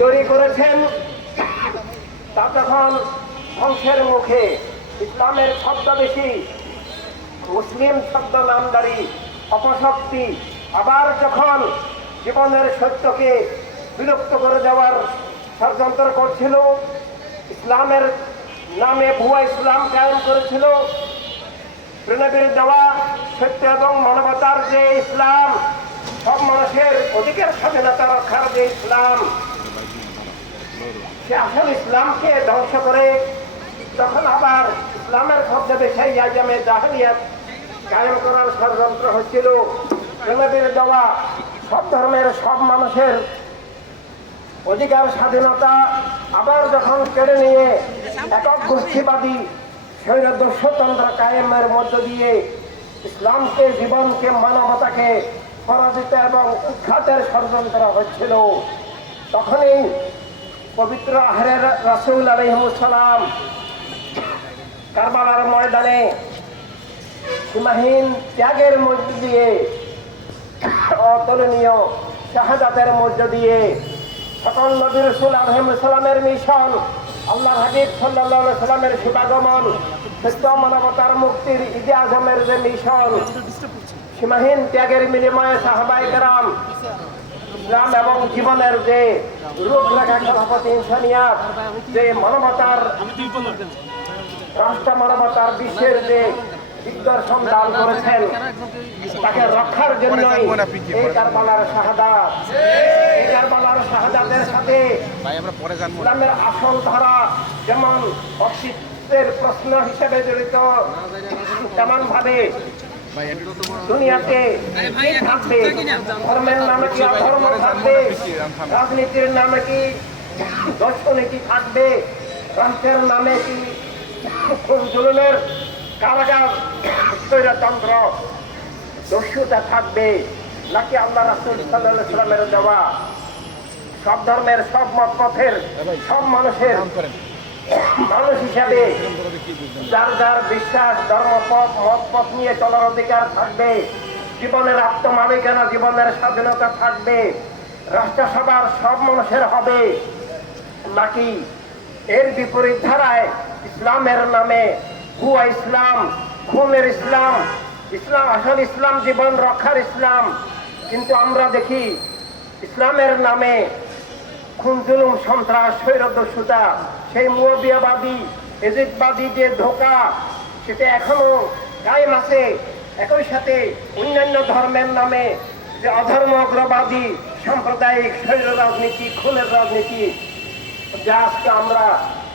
তৈরি করেছেন তা তখন ধ্বংসের মুখে। ইসলামের ছদ্মবেশী মুসলিম শব্দ নামদারি অপশক্তি আবার যখন জীবনের সত্যকে বিলুপ্ত করে দেওয়ার ষড়যন্ত্র করছিল, ইসলামের নামে ভুয়া ইসলাম কায়েম করেছিল, প্রণবীর দেওয়া সত্য এবং মানবতার যে ইসলাম, সব মানুষের অধিকার স্বাধীনতা রক্ষার যে ইসলাম, সে আসল ইসলামকে ধ্বংস করে তখন আবার ইসলামের ছদ্মবেশে ইয়াজামে জাহেলিয়াত কায়েম করার ষড়যন্ত্র হচ্ছিল। প্রণবীর দেওয়া সব ধর্মের সব মানুষের অধিকার স্বাধীনতা আবার যখন কেড়ে নিয়ে একক গোষ্ঠীবাদী স্বৈরদস্যতন্ত্র কায়েমের মধ্য দিয়ে ইসলামকে, জীবনকে, মানবতাকে পরাজিত এবং উৎখাতের ষড়যন্ত্র হচ্ছিল, তখনই পবিত্র আহরের রাসূল আলাইহিস সালাম কারবালার ময়দানে সীমাহীন ত্যাগের মধ্য দিয়ে, অতুলনীয় শাহাদাতের মধ্য দিয়ে সকল নবী রাসূল আলাইহিস সালামের মিশন, আল্লাহর হাবিব সাল্লাল্লাহু আলাইহি সাল্লামের শুভাগমন, সত্য মানবতার মুক্তির ঈদে আজমের যে মিশন, সীমাহীন ত্যাগের বিনিময়ে সাহাবায়ে কেরাম ইসলাম এবং জীবনের যে রূপরেখা, খেলাফত ইনসানিয়াত, যে মানবতার রাষ্ট্র, মানবতার বিশ্বের যে দিগদর্শন দান করেছেন, তাকে রক্ষার জন্যই এই কারবালার শাহাদাত। এই কারবালার শাহাদাতের সাথে ইসলামের আসল ধারা যেমন অস্তিত্বের প্রশ্ন হিসেবে জড়িত, তেমন ভাবে দুনিয়াতে কি থাকবে, ধর্মের নামে কি অধর্ম থাকবে, রাজনীতির নামে কি দর্শনীতি থাকবে, রাষ্ট্রের নামে কি জুলুমের কারাগার, স্বৈরতন্ত্র, দস্যুতা থাকবে, নাকি আল্লাহ রাসূল সাল্লাল্লাহু আলাইহি ওয়াসাল্লামের দেওয়া সব ধর্মের, সব মত পথের, সব মানুষের মানুষ হিসাবে যার যার বিশ্বাস, ধর্মপথ, মত পথ নিয়ে চলার অধিকার থাকবে, জীবনের আত্মমালিকানা, জীবনের স্বাধীনতা থাকবে, রাষ্ট্রসভার সব মানুষের হবে, নাকি এর বিপরীত ধারায় ইসলামের নামে ভুয়া ইসলাম, খুনের ইসলাম, ইসলাম আসল ইসলাম জীবন রক্ষার ইসলাম, কিন্তু আমরা দেখি ইসলামের নামে খুন, জুলুম, সন্ত্রাস, স্বৈরদস্যুতা, সেই মুয়াবিয়াবাদী, এজিদবাদী যে ধোঁকা, সেটা এখনো কায়েম আছে। একই সাথে অন্যান্য ধর্মের নামে যে অধর্ম, অগ্রবাদী, সাম্প্রদায়িক স্বৈর রাজনীতি, খুনের রাজনীতি, যা আজকে আমরা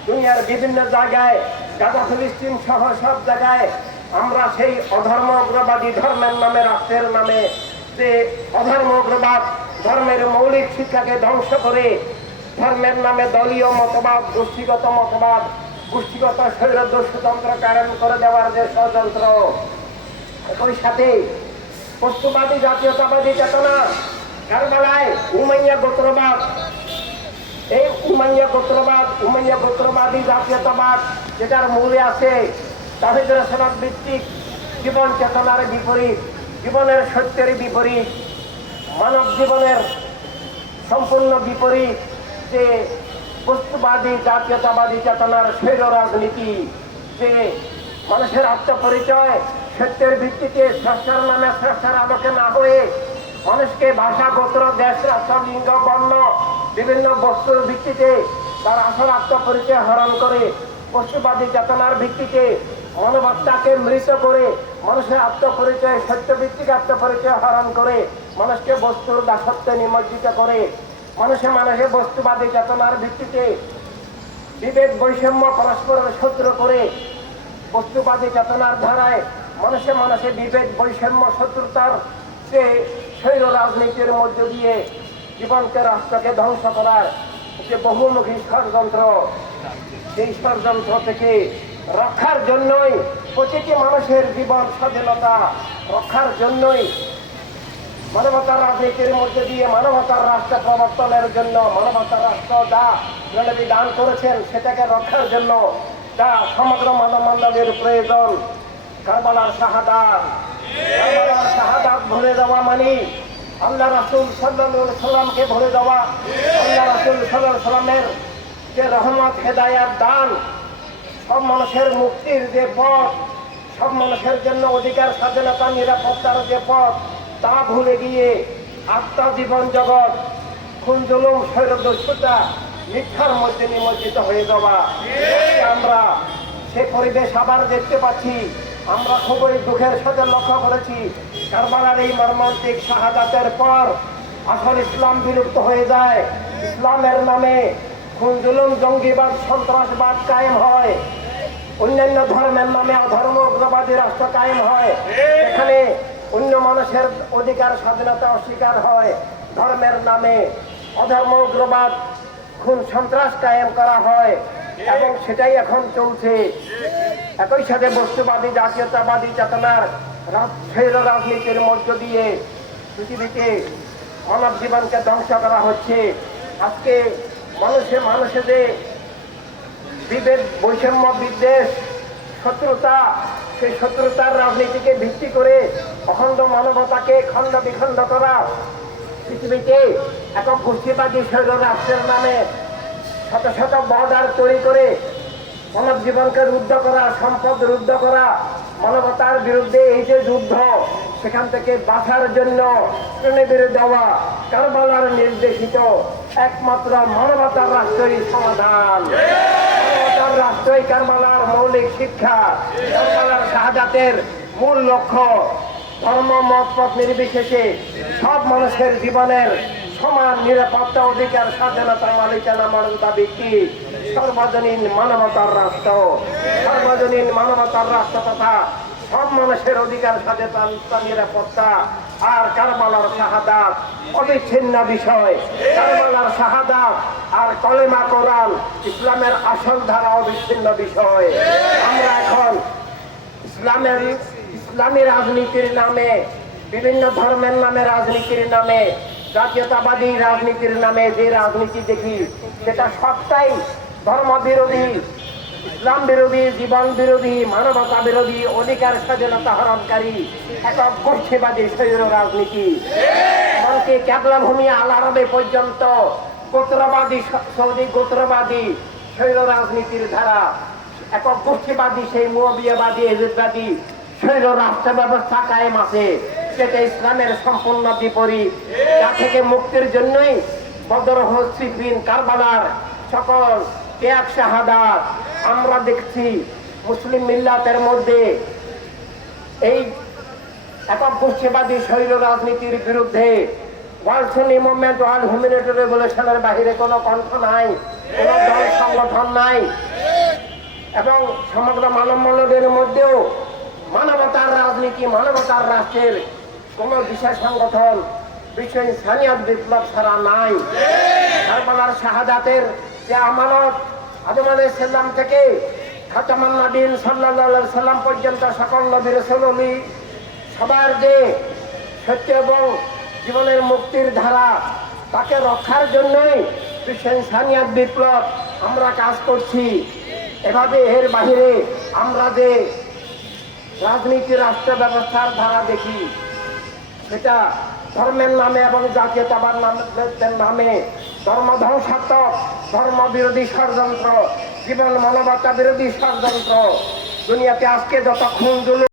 দুনিয়ার বিভিন্ন জায়গায়, গাজা, ফিলিস্তিন সহ সব জায়গায় আমরা সেই অধর্ম অগ্রবাদী ধর্মের নামে, রাষ্ট্রের নামে যে অধর্ম অগ্রবাদ, ধর্মের মৌলিক শিক্ষাকে ধ্বংস করে ধর্মের নামে দলীয় মতবাদ, গোষ্ঠীগত মতবাদ, গোষ্ঠীগত স্বৈরদস্যুতন্ত্র কায়েম করে দেওয়ার যে ষড়যন্ত্র, একই সাথে বস্তুবাদী জাতীয়তাবাদী চেতনা, কারবালায় উমাইয়া গোত্রবাদ, এই উমাইয়া গোত্রবাদী জাতীয়তাবাদ, যেটার মূলে আছে তাওহীদ রাসূলত ভিত্তিক জীবন চেতনার বিপরীত, জীবনের সত্যের বিপরীত, মানব জীবনের সম্পূর্ণ বিপরীত, যে বস্তুবাদী জাতীয়তাবাদী চেতনার স্বৈর রাজনীতি, যে মানুষের আত্মপরিচয় সত্যের ভিত্তিতে, স্রষ্টার নামে, স্রষ্টার আলোকে না হয়ে মানুষকে ভাষা, গোত্র, দেশ, রাষ্ট্র, লিঙ্গ, বর্ণ, বিভিন্ন বস্তুর ভিত্তিতে তার আসল আত্মপরিচয় হরণ করে, বস্তুবাদী চেতনার ভিত্তিতে মানবতাকে মৃত করে মানুষের আত্মপরিচয়, সত্যভিত্তিক আত্মপরিচয় হরণ করে মানুষকে বস্তুর দাসত্বে নিমজ্জিত করে, মানুষে বস্তুবাদী চেতনার ভিত্তিতে বিভেদ, বৈষম্য, পরস্পরের শত্রু করে, বস্তুবাদী চেতনার ধারায় মানুষে বিভেদ, বৈষম্য, শত্রুতার যে স্বৈর রাজনীতির মধ্য দিয়ে জীবনকে, রাষ্ট্রকে ধ্বংস করার যে বহুমুখী ষড়যন্ত্র, সেই ষড়যন্ত্র থেকে রক্ষার জন্যই, প্রতিটি মানুষের জীবন স্বাধীনতা রক্ষার জন্যই মানবতার রাজনীতির মধ্যে দিয়ে মানবতার রাষ্ট্র প্রবর্তনের জন্য, মানবতার রাষ্ট্র যা নবী দান করেছেন সেটাকে রক্ষার জন্য যা সমগ্র মানব মণ্ডলীর প্রয়োজন, কারবালার শাহাদাত ভুলে যাওয়া মানে আল্লাহ রাসূল সাল্লাল্লাহু আলাইহি সাল্লামকে ভুলে যাওয়া, আল্লাহ রাসূল সাল্লাল্লাহু আলাইহি সাল্লামের যে রহমত হেদায়াত দান, সব মানুষের মুক্তির যে পথ, সব মানুষের জন্য অধিকার স্বাধীনতা নিরাপত্তার যে পথ, তা ভুলে গিয়ে আত্মা জীবন জগৎ, খুন জুলুম স্বৈরদস্যুতা মিথ্যার মধ্যে নিমজ্জিত হয়ে যাওয়া, আমরা সে পরিবেশ আবার দেখতে পাচ্ছি। আমরা খুবই দুঃখের সাথে লক্ষ্য করেছি, কারবালার এই মর্মান্তিক শাহাদাতের পর আসল ইসলাম বিলুপ্ত হয়ে যায়। ইসলামের নামে খুন জুলুম জঙ্গিবাদ সন্ত্রাসবাদ কায়েম হয়, অন্যান্য ধর্মের নামে অধর্ম উগ্রবাদী রাষ্ট্র কায়েম হয়। এখানে অন্য মানুষের অধিকার স্বাধীনতা অস্বীকার হয়, ধর্মের নামে অধর্ম উগ্রবাদ খুন সন্ত্রাস কায়েম করা হয়, এবং সেটাই এখন চলছে। একই সাথে বস্তুবাদী জাতীয়তাবাদী চেতনার রাজনীতির মধ্য দিয়ে পৃথিবীতে মানব জীবনকে ধ্বংস করা হচ্ছে। আজকে মানুষে যে বিভেদ, বৈষম্য, বিদ্বেষ, শত্রুতা, সেই শত্রুতার রাজনীতিকে ভিত্তি করে অখণ্ড মানবতাকে খণ্ড বিখণ্ড করা, পৃথিবীতে একক গোষ্ঠীবাদী শৈল রাষ্ট্রের নামে শত শত বর্ডার তৈরি করে মানব জীবনকে রুদ্ধ করা, সম্পদ রুদ্ধ করা, মানবতার বিরুদ্ধে এই যে যুদ্ধ, সেখান থেকে বাঁচার জন্য ট্রেনে দেওয়া কারবালার নির্দেশিত একমাত্র মানবতার রাষ্ট্রই সমাধান। মানবতার রাষ্ট্রই কারবালার মৌলিক শিক্ষা, কারবালার শাহাদাতের মূল লক্ষ্য। ধর্ম মত পথ নির্বিশেষে সব মানুষের জীবনের সমান নিরাপত্তা, অধিকার, স্বাধীনতা, মালিকানা, মর্যাদা ভিত্তি সর্বজনীন মানবতার রাষ্ট্র, সর্বজনীন মানবতার রাষ্ট্র তথা সব মানুষের অধিকার, স্বাধীনতা, নিরাপত্তা। আর কারবালার শাহাদাত অবিচ্ছিন্ন বিষয়। কারবালার শাহাদাত আর কলেমা কোরআন ইসলামের আসল ধারা অবিচ্ছিন্ন বিষয়। আমরা এখন ইসলামী রাজনীতির নামে, বিভিন্ন ধর্মের নামে রাজনীতির নামে, জাতীয়তাবাদী রাজনীতির নামে যে রাজনীতি দেখি, সেটা সবটাই ধর্ম বিরোধী, ইসলাম বিরোধী, জীবন বিরোধী, মানবতা বিরোধী, অধিকার স্বাধীনতা হরণকারী একক গোষ্ঠীবাদী শৈর রাজনীতি। এমনকি ক্যাবলা ভূমি আল আরবে পর্যন্ত গোত্রবাদী, সৌদি গোত্রবাদী শৈর রাজনীতির ধারা, একক গোষ্ঠীবাদী, সেই মুয়াবিয়াবাদী, এজিদবাদী শৈর রাষ্ট্র ব্যবস্থা কায়েম আছে, সেটা ইসলামের সম্পূর্ণ বিপরীত। তা থেকে মুক্তির জন্যই বদর, সিফিন, কারবালার সকল ত্যাগ, শাহাদাত আমরা দেখছি। মুসলিম মিল্লাতের মধ্যে এই একক গোষ্ঠীবাদী শৈল রাজনীতির বিরুদ্ধে ওয়ার্ল্ড সুন্নি মুভমেন্ট, ওয়ার্ল্ড হিউম্যানিটেরিয়ান রেভলিউশনের বাহিরে কোনো কণ্ঠ নাই, কোনো দল সংগঠন নাই, এবং সমগ্র মানব মণ্ডলের মধ্যেও মানবতার রাজনীতি, মানবতার রাষ্ট্রের কোন বিশেষ সংগঠন বিশ্ব ইনসানিয়ত বিপ্লব ছাড়া নাই। কারবালার শাহাদাতের যে আমানত, আদম আলাইহিস সালাম থেকে খাতামুন নবীয়্যিন সাল্লাল্লাহু আলাইহি সাল্লাম পর্যন্ত সকল নবী রাসূল সবার যে সত্য এবং জীবনের মুক্তির ধারা, তাকে রক্ষার জন্যই বিশ্ব ইনসানিয়ত বিপ্লব আমরা কাজ করছি। এভাবে এর বাহিরে আমরা যে রাজনীতি, রাষ্ট্র ব্যবস্থার ধারা দেখি, সেটা ধর্মের নামে এবং জাতীয়তাবাদ নামে ধর্ম ধ্বংসাত্মক, ধর্ম বিরোধী ষড়যন্ত্র, জীবন মানবতা বিরোধী ষড়যন্ত্র। দুনিয়াতে আজকে যত খুন জুলুম